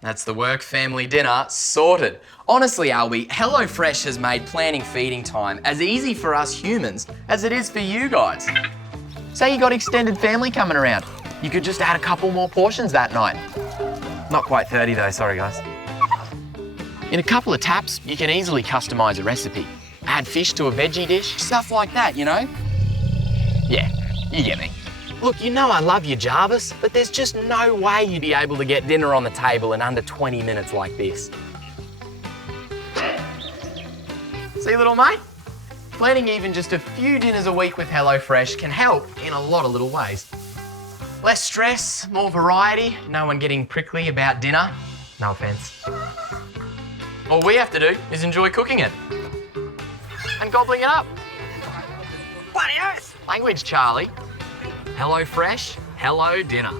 That's the work family dinner sorted. Honestly, Albie, HelloFresh has made planning feeding time as easy for us humans as it is for you guys. Say you got extended family coming around. You could just add a couple more portions that night. Not quite 30 though, sorry guys. In a couple of taps, you can easily customise a recipe. Add fish to a veggie dish, stuff like that, you know? Yeah, you get me. Look, you know I love you, Jarvis, but there's just no way you'd be able to get dinner on the table in under 20 minutes like this. See, little mate? Planning even just a few dinners a week with HelloFresh can help in a lot of little ways. Less stress, more variety, no one getting prickly about dinner. No offence. All we have to do is enjoy cooking it. And gobbling it up. Bloody earth! Language, Charlie. HelloFresh, hello dinner.